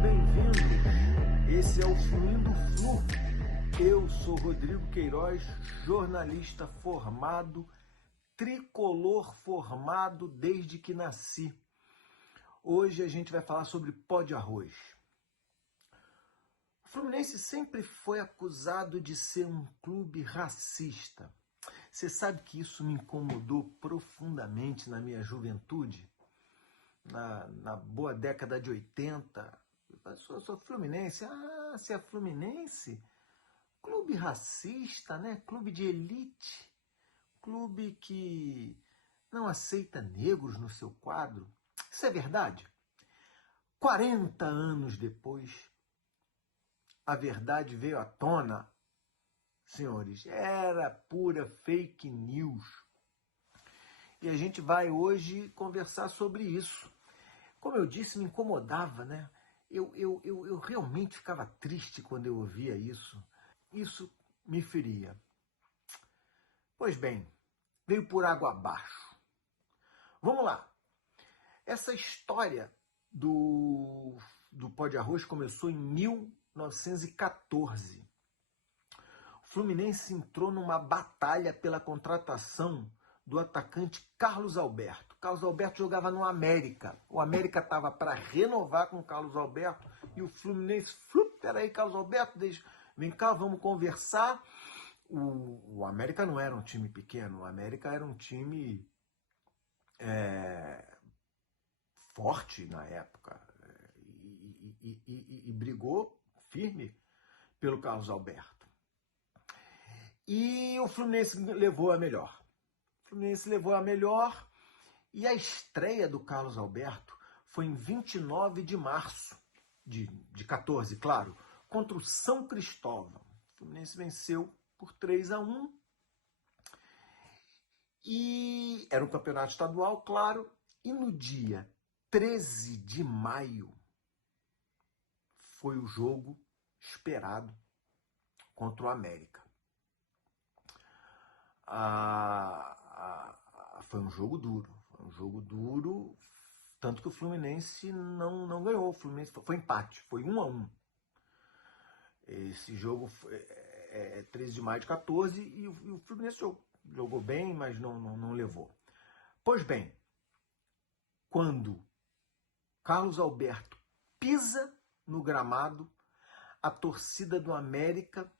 bem-vindos. Esse é o Fluindo Flu. Eu sou Rodrigo Queiroz, jornalista formado, tricolor formado desde que nasci. Hoje a gente vai falar sobre pó de arroz. O Fluminense sempre foi acusado de ser um clube racista. Você sabe que isso me incomodou profundamente na minha juventude? Na boa década de 80, eu sou Fluminense. Ah, você é Fluminense? Clube racista, né? Clube de elite, clube que não aceita negros no seu quadro. Isso é verdade? 40 anos depois, a verdade veio à tona, senhores. Era pura fake news. E a gente vai hoje conversar sobre isso. Como eu disse, me incomodava, né? Eu realmente ficava triste quando eu ouvia isso. Isso me feria. Pois bem, veio por água abaixo. Vamos lá. Essa história do pó de arroz começou em 1914. O Fluminense entrou numa batalha pela contratação do atacante Carlos Alberto. Carlos Alberto jogava no América. O América estava para renovar com o Carlos Alberto e o Fluminense, peraí, Carlos Alberto, vem cá, vamos conversar. O América não era um time pequeno, o América era um time forte na época e brigou firme pelo Carlos Alberto. E o Fluminense levou a melhor. E a estreia do Carlos Alberto foi em 29 de março de 14, claro, contra o São Cristóvão. O Fluminense venceu por 3-1. E era um campeonato estadual, claro. E no dia 13 de maio foi o jogo esperado contra o América. Foi um jogo duro, tanto que o Fluminense não ganhou. O Fluminense foi empate, foi 1-1. Esse jogo foi 13 de maio de 14 e o Fluminense jogou bem, mas não levou. Pois bem, quando Carlos Alberto pisa no gramado, a torcida do América,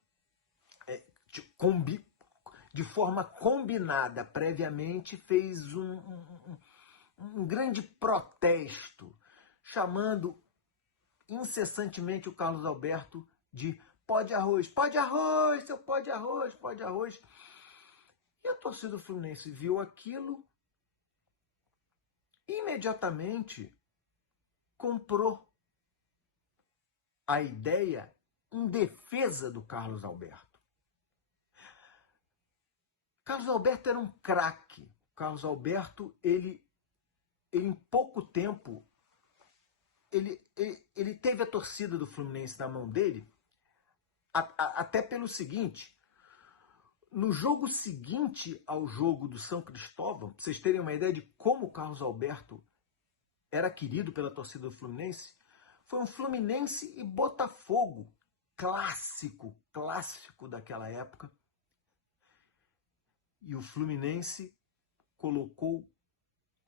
de forma combinada previamente, fez um grande protesto, chamando incessantemente o Carlos Alberto de pó de arroz, seu pó de arroz. E a torcida do Fluminense viu aquilo e imediatamente comprou a ideia em defesa do Carlos Alberto. Carlos Alberto era um craque. Carlos Alberto, ele em pouco tempo, ele teve a torcida do Fluminense na mão dele, até pelo seguinte: no jogo seguinte ao jogo do São Cristóvão, para vocês terem uma ideia de como o Carlos Alberto era querido pela torcida do Fluminense, foi um Fluminense e Botafogo, clássico daquela época. E o Fluminense colocou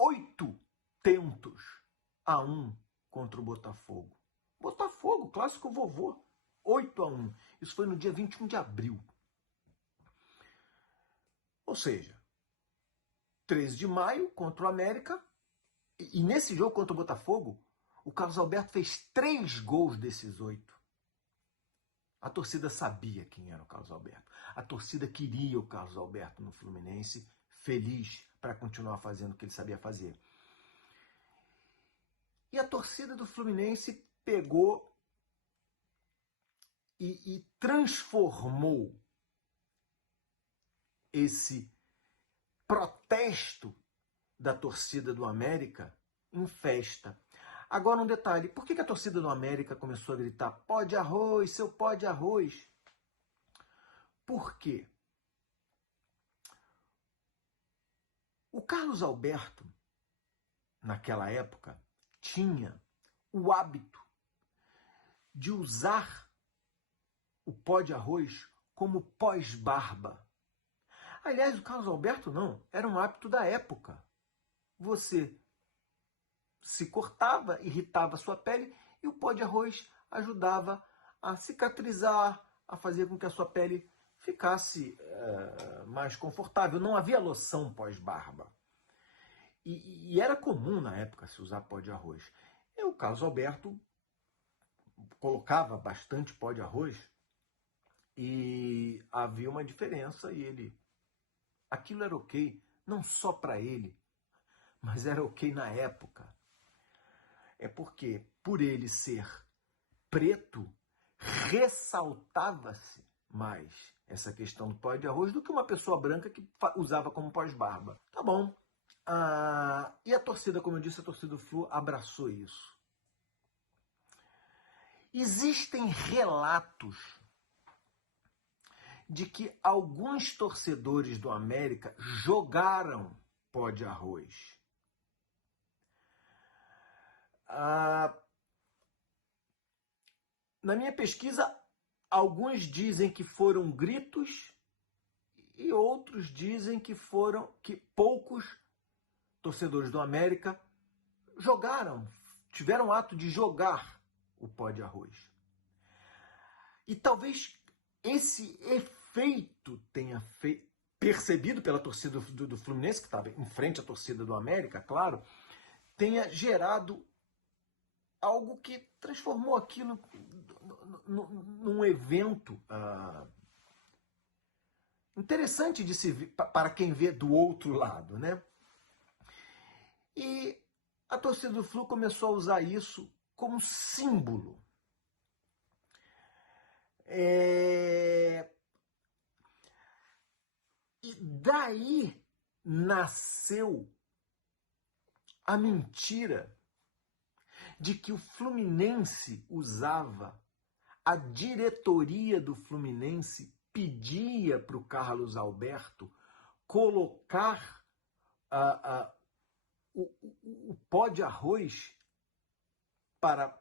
8-1 contra o Botafogo. Botafogo, clássico vovô, 8-1. Isso foi no dia 21 de abril. Ou seja, 13 de maio contra o América. E nesse jogo contra o Botafogo, o Carlos Alberto fez 3 gols desses 8. A torcida sabia quem era o Carlos Alberto. A torcida queria o Carlos Alberto no Fluminense, feliz para continuar fazendo o que ele sabia fazer. E a torcida do Fluminense pegou e transformou esse protesto da torcida do América em festa. Agora um detalhe, por que a torcida do América começou a gritar pó de arroz, seu pó de arroz? Por quê? O Carlos Alberto, naquela época, tinha o hábito de usar o pó de arroz como pós-barba. Aliás, o Carlos Alberto não, era um hábito da época. Você se cortava, irritava a sua pele e o pó de arroz ajudava a cicatrizar, a fazer com que a sua pele ficasse mais confortável. Não havia loção pós-barba. E era comum na época se usar pó de arroz. E o Carlos Alberto colocava bastante pó de arroz e havia uma diferença e aquilo era ok, não só para ele, mas era ok na época. É porque, por ele ser preto, ressaltava-se mais essa questão do pó de arroz do que uma pessoa branca que usava como pós-barba. Tá bom. E a torcida, como eu disse, a torcida do Flu abraçou isso. Existem relatos de que alguns torcedores do América jogaram pó de arroz. Na minha pesquisa, alguns dizem que foram gritos e outros dizem que poucos torcedores do América tiveram o ato de jogar o pó de arroz. E talvez esse efeito tenha percebido pela torcida do Fluminense, que estava em frente à torcida do América, claro, tenha gerado algo que transformou aquilo num evento interessante de se ver para quem vê do outro lado, né? E a torcida do Flu começou a usar isso como símbolo. E daí nasceu a mentira de que o Fluminense usava, a diretoria do Fluminense pedia para o Carlos Alberto colocar o pó de arroz para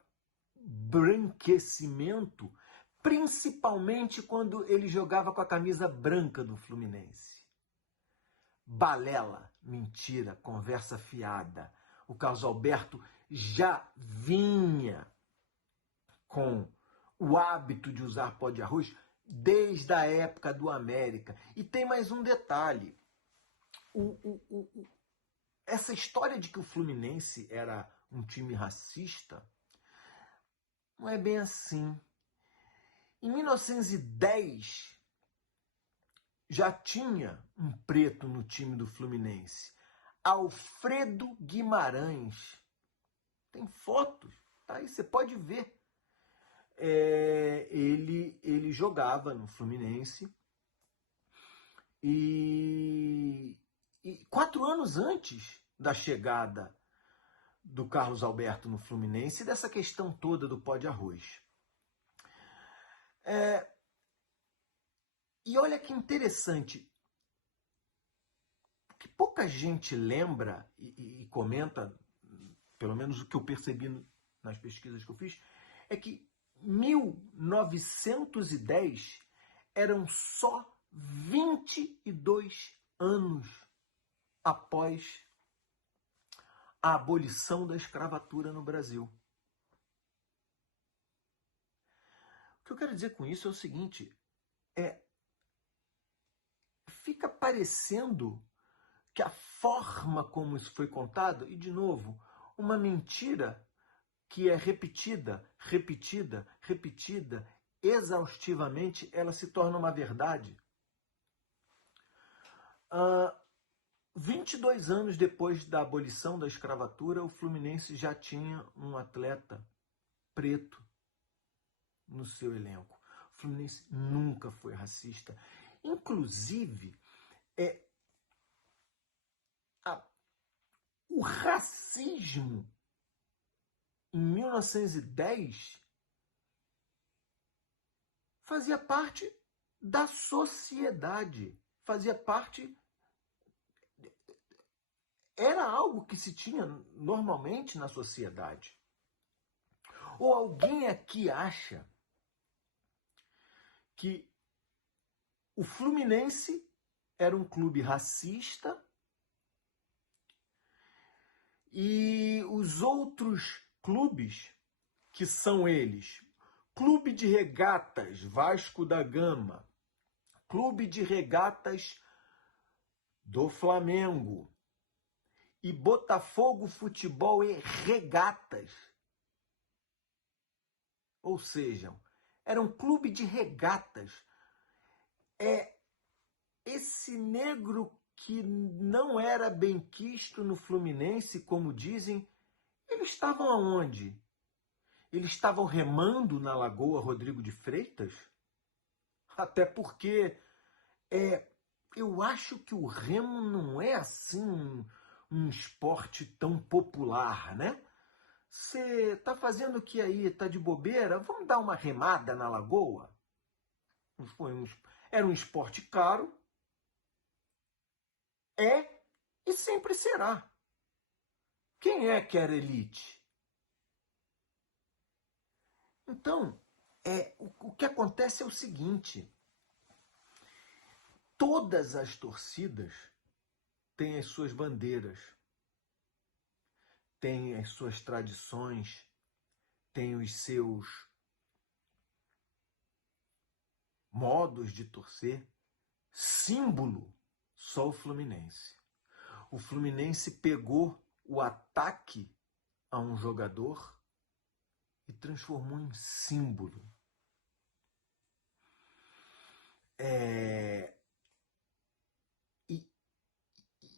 branquecimento, principalmente quando ele jogava com a camisa branca do Fluminense. Balela, mentira, conversa fiada. O Carlos Alberto já vinha com o hábito de usar pó de arroz desde a época do América. E tem mais um detalhe. Essa história de que o Fluminense era um time racista não é bem assim. Em 1910, já tinha um preto no time do Fluminense. Alfredo Guimarães. Tem fotos, tá aí, você pode ver. Ele jogava no Fluminense e 4 anos antes da chegada do Carlos Alberto no Fluminense e dessa questão toda do pó de arroz. E olha que interessante, que pouca gente lembra e comenta, pelo menos o que eu percebi nas pesquisas que eu fiz, é que 1910 eram só 22 anos após a abolição da escravatura no Brasil. O que eu quero dizer com isso é o seguinte, fica parecendo que a forma como isso foi contado, e de novo, uma mentira que é repetida, exaustivamente, ela se torna uma verdade. 22 anos depois da abolição da escravatura, o Fluminense já tinha um atleta preto no seu elenco. O Fluminense nunca foi racista. Inclusive, o racismo em 1910 fazia parte da sociedade, era algo que se tinha normalmente na sociedade. Ou alguém aqui acha que o Fluminense era um clube racista e os outros clubes, que são eles, Clube de Regatas Vasco da Gama, Clube de Regatas do Flamengo e Botafogo Futebol e Regatas, ou seja, era um clube de regatas. Esse negro que não era benquisto no Fluminense, como dizem, eles estavam aonde? Eles estavam remando na Lagoa Rodrigo de Freitas? Até porque eu acho que o remo não é assim um esporte tão popular, né? Você tá fazendo o que aí? Tá de bobeira? Vamos dar uma remada na Lagoa? Era um esporte caro, e sempre será. Quem é que era elite? Então, o que acontece é o seguinte: todas as torcidas têm as suas bandeiras, têm as suas tradições, têm os seus modos de torcer. Símbolo, só o Fluminense. O Fluminense pegou o ataque a um jogador e transformou em símbolo.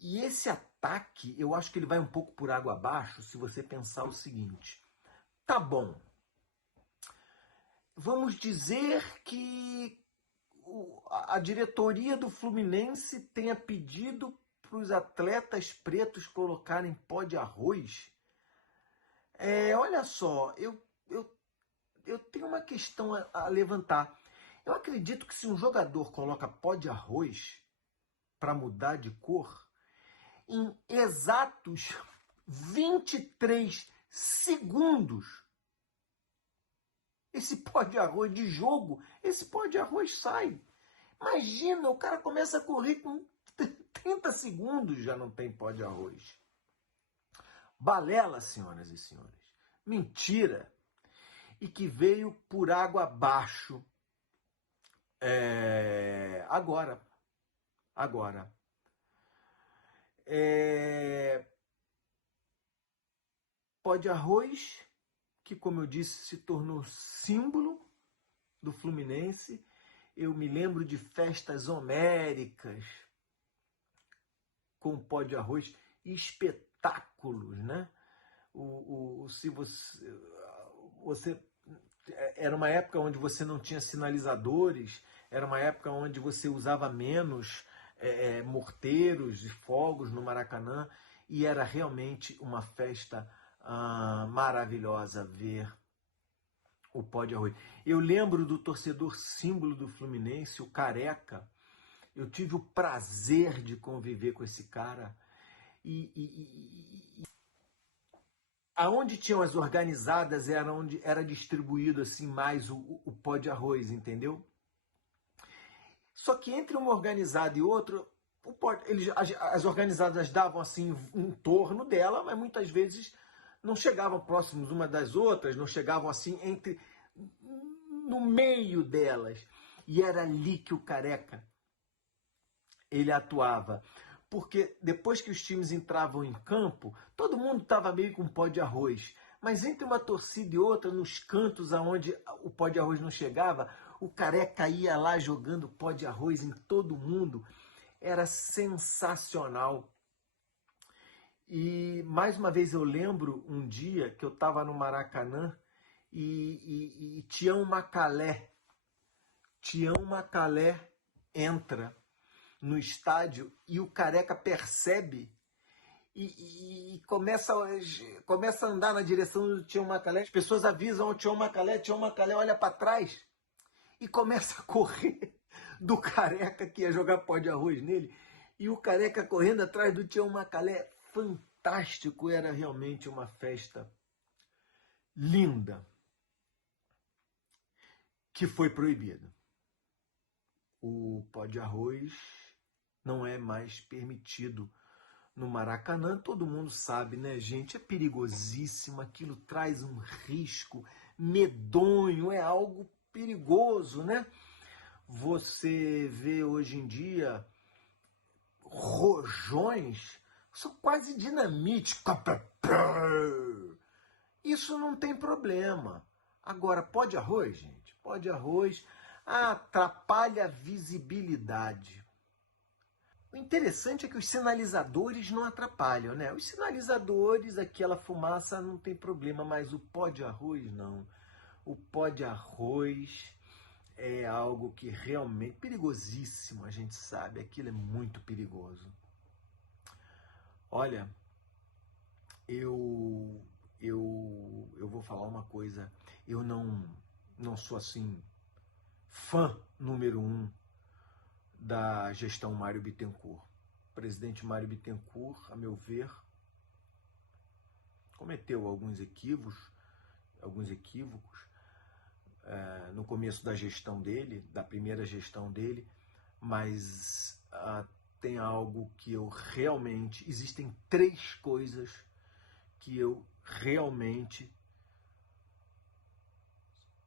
E esse ataque, eu acho que ele vai um pouco por água abaixo se você pensar o seguinte. Tá bom, vamos dizer que a diretoria do Fluminense tenha pedido para os atletas pretos colocarem pó de arroz. Olha só, eu tenho uma questão a levantar. Eu acredito que se um jogador coloca pó de arroz para mudar de cor, em exatos 23 segundos, esse pó de arroz de jogo, esse pó de arroz sai. Imagina, o cara começa a correr com 30 segundos, já não tem pó de arroz. Balela, senhoras e senhores. Mentira. E que veio por água abaixo. Agora. Pó de arroz, que, como eu disse, se tornou símbolo do Fluminense. Eu me lembro de festas homéricas com pó de arroz, espetáculos, né? Se você era uma época onde você não tinha sinalizadores, era uma época onde você usava menos morteiros e fogos no Maracanã, e era realmente uma festa maravilhosa ver o pó de arroz. Eu lembro do torcedor símbolo do Fluminense, o Careca. Eu tive o prazer de conviver com esse cara. Aonde tinham as organizadas era onde era distribuído assim mais o pó de arroz, entendeu? Só que entre uma organizada e outra, as organizadas davam assim um torno dela, mas muitas vezes não chegavam próximos uma das outras, não chegavam assim no meio delas. E era ali que o Careca ele atuava. Porque depois que os times entravam em campo, todo mundo estava meio com pó de arroz. Mas entre uma torcida e outra, nos cantos aonde o pó de arroz não chegava, o Careca ia lá jogando pó de arroz em todo mundo. Era sensacional. E mais uma vez eu lembro um dia que eu estava no Maracanã e Tião Macalé entra no estádio e o Careca percebe e começa a andar na direção do Tião Macalé. As pessoas avisam o Tião Macalé olha para trás e começa a correr do Careca que ia jogar pó de arroz nele, e o Careca correndo atrás do Tião Macalé. Fantástico, era realmente uma festa linda. que foi proibido. O pó de arroz não é mais permitido no Maracanã. Todo mundo sabe, né, gente? É perigosíssimo, aquilo traz um risco medonho, é algo perigoso, né? Você vê hoje em dia rojões, são quase dinamite. Isso não tem problema. Agora, pó de arroz, gente, pó de arroz atrapalha a visibilidade. O interessante é que os sinalizadores não atrapalham, né? Os sinalizadores, aquela fumaça não tem problema, mas o pó de arroz não. O pó de arroz é algo que realmente perigosíssimo, a gente sabe, aquilo é muito perigoso. Olha, eu vou falar uma coisa, eu não sou assim fã número 1 da gestão Mário Bittencourt. O presidente Mário Bittencourt, a meu ver, cometeu alguns equívocos no começo da gestão dele, da primeira gestão dele, mas tem algo que eu realmente... Existem 3 coisas que eu realmente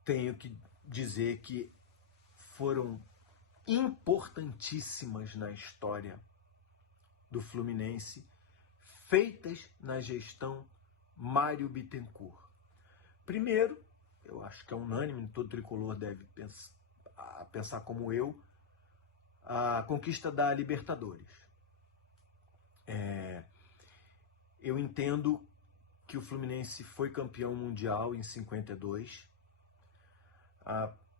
tenho que dizer que foram importantíssimas na história do Fluminense, feitas na gestão Mário Bittencourt. Primeiro, eu acho que é unânime, todo tricolor deve pensar como eu, a conquista da Libertadores. Eu entendo que o Fluminense foi campeão mundial em 52.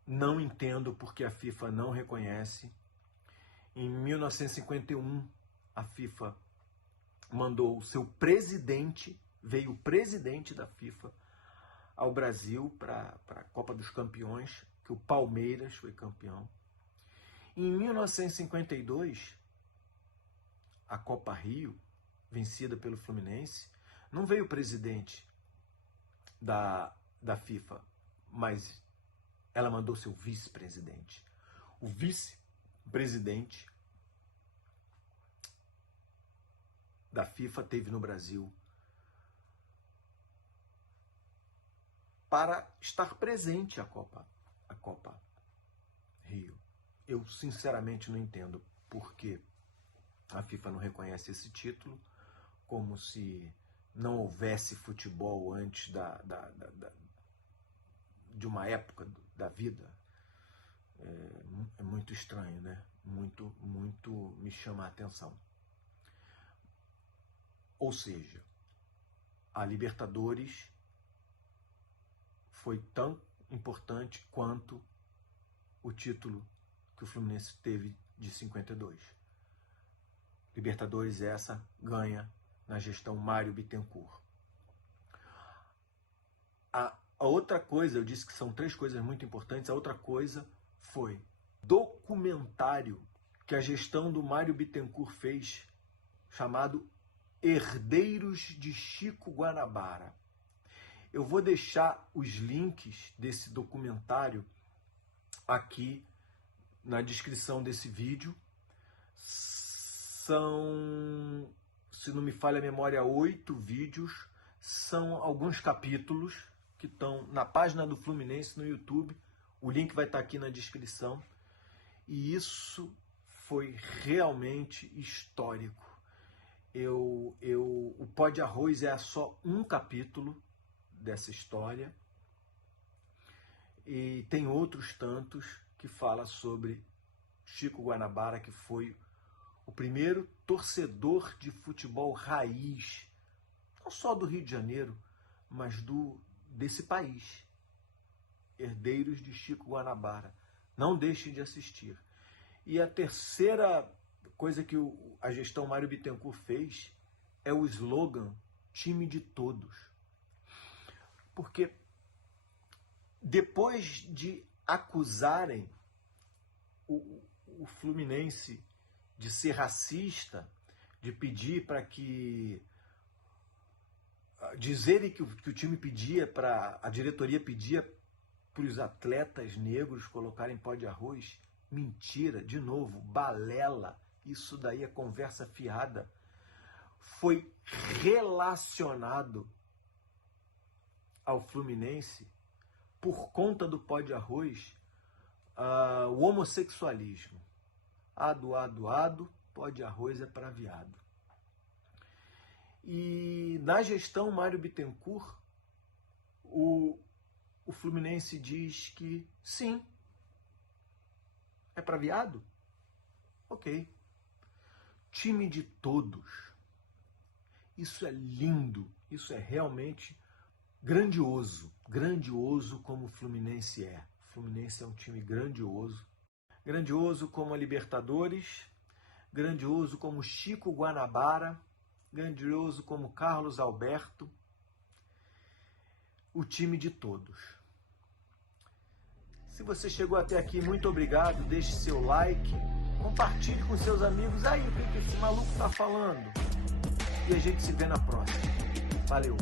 Não entendo porque a FIFA não reconhece. Em 1951, a FIFA mandou o seu presidente, veio o presidente da FIFA ao Brasil para a Copa dos Campeões, que o Palmeiras foi campeão. Em 1952, a Copa Rio, vencida pelo Fluminense, não veio o presidente da FIFA, mas ela mandou seu vice-presidente. O vice-presidente da FIFA esteve no Brasil para estar presente à Copa Rio. Eu sinceramente não entendo por que a FIFA não reconhece esse título, como se não houvesse futebol antes de uma época da vida. É muito estranho, né? Muito me chama a atenção. Ou seja, a Libertadores foi tão importante quanto o título que o Fluminense teve de 52. Libertadores essa ganha na gestão Mário Bittencourt. A outra coisa, eu disse que são 3 coisas muito importantes, a outra coisa foi documentário que a gestão do Mário Bittencourt fez, chamado Herdeiros de Chico Guanabara. Eu vou deixar os links desse documentário aqui na descrição desse vídeo. São, se não me falha a memória, 8 vídeos. São alguns capítulos que estão na página do Fluminense no YouTube. O link vai estar aqui na descrição. E isso foi realmente histórico. O Pó de Arroz é só um capítulo dessa história. E tem outros tantos que falam sobre Chico Guanabara, que foi o primeiro torcedor de futebol raiz, não só do Rio de Janeiro, mas desse país. Herdeiros de Chico Guanabara. Não deixem de assistir. E a terceira coisa que a gestão Mário Bittencourt fez é o slogan Time de Todos. Porque depois de acusarem o Fluminense de ser racista, de pedir para que... dizerem que o time pedia, a diretoria pedia para os atletas negros colocarem pó de arroz? Mentira, de novo, balela. Isso daí é conversa fiada. Foi relacionado ao Fluminense, por conta do pó de arroz, o homossexualismo. Ado, pó de arroz é para viado. E na gestão Mário Bittencourt, o Fluminense diz que sim, é para viado? Ok. Time de todos. Isso é lindo, isso é realmente grandioso. Grandioso como o Fluminense é. O Fluminense é um time grandioso. Grandioso como a Libertadores, grandioso como Chico Guanabara, grandioso como Carlos Alberto. O time de todos. Se você chegou até aqui, muito obrigado. Deixe seu like, compartilhe com seus amigos. Aí, o que esse maluco tá falando? E a gente se vê na próxima. Valeu!